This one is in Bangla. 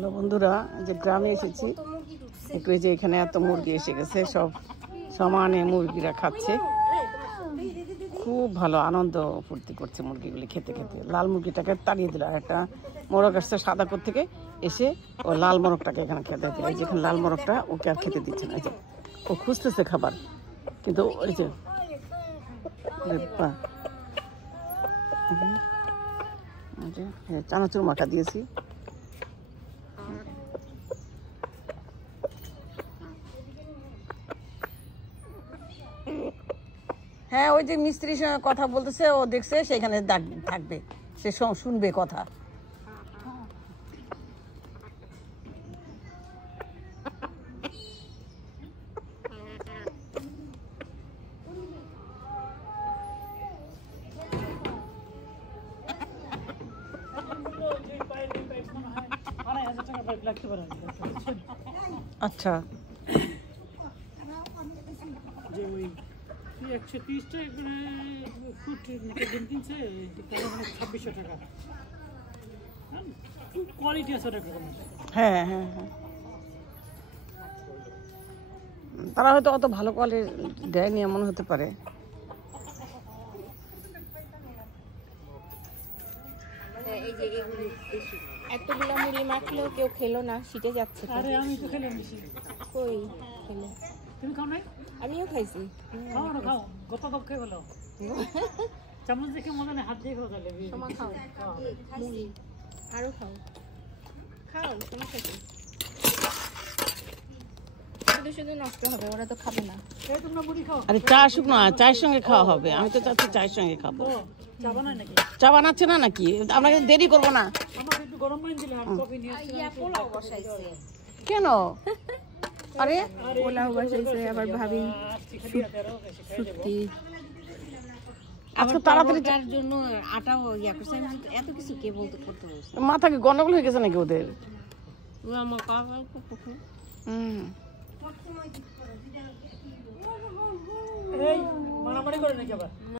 হ্যালো বন্ধুরা, যে গ্রামে এসেছি একটু, যে এখানে এত মুরগি এসে গেছে, সব সমানে মুরগিরা খাচ্ছে, খুব ভালো আনন্দ ফুর্তি করছে মুরগিগুলি খেতে খেতে। লাল মুরগিটাকে তাড়িয়ে দিল, একটা মোরগ আসছে সাদা কোর থেকে এসে, ও লাল মোরগটাকে এখানে খেতে দিল। এই যেখানে লাল মোরগটা ওকে আর খেতে দিচ্ছে না, এই যে ও খুঁজতেছে খাবার, কিন্তু ওই যে চানাচুর মাখা দিয়েছি। হ্যাঁ, ওই যে মিস্ত্রির সঙ্গে কথা বলতেছে, ও দেখছে সেখানে থাকবে, সে শুনবে কথা। আচ্ছা, যে ওই 130 টাকা ফুট কিনছে, 2600 টাকা। খুব কোয়ালিটি আছে। হ্যাঁ হ্যাঁ হ্যাঁ, তারা হয়তো অত ভালো কোয়ালিটি দেয়নি, এমন হতে পারে। এতগুলো মুড়ি মাখলেও কেউ খেলো না, শীতে যাচ্ছে। আরে আমি তো খেলাম বেশি। কই খেলো? তুমি খাও নাই? আমিও খাইছি। খাও না, খাও, গত কাপ খেয়ে গেলো। চামচ দেখে মজা নেই, হাত দিয়ে খাও তাহলে। সমা খাও, মুড়ি আরো খাও, খাও, সমস্যা কি? শুধু শুধু নষ্ট হবে, ওরা তো খাবে না। তোমরা মুড়ি খাও। আরে চা শুকনো, চায়ের সঙ্গে খাওয়া হবে। আমি তো চাচ্ছি চায়ের সঙ্গে খাবো। চা বানায় নাকি? চা বানাচ্ছে না নাকি? আমরা দেরি করবো না। আমাকে একটু গরম পানি দিলে কফি নিয়ে পোলাও বসাইছে। কেন? আরে পোলাও বসাইছে, আবার ভাবি শুটকি। আজকে তাড়াতাড়ি জন্য আটাও ইয়া করছে। এত কিছু কে বলতে করতে বলছে? মাথা কি গন্ডগোল হয়ে গেছে নাকি ওদের? আমার কাকা এই মারামারি করে নাকি আবার?